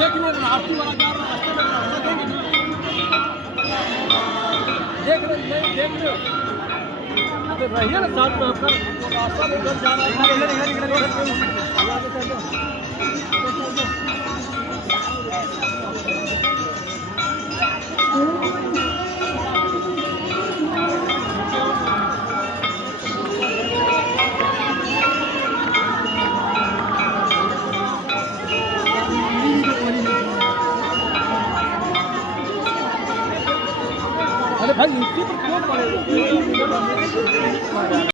देखने रास्ते वाला जा रहा रास्ते में रास्ता देंगे ना देख रहे नहीं देख रहे तो रहिए ना साथ में अपना रास्ता में उधर जा रहा है अरे भाई इसी पर क्यों पड़े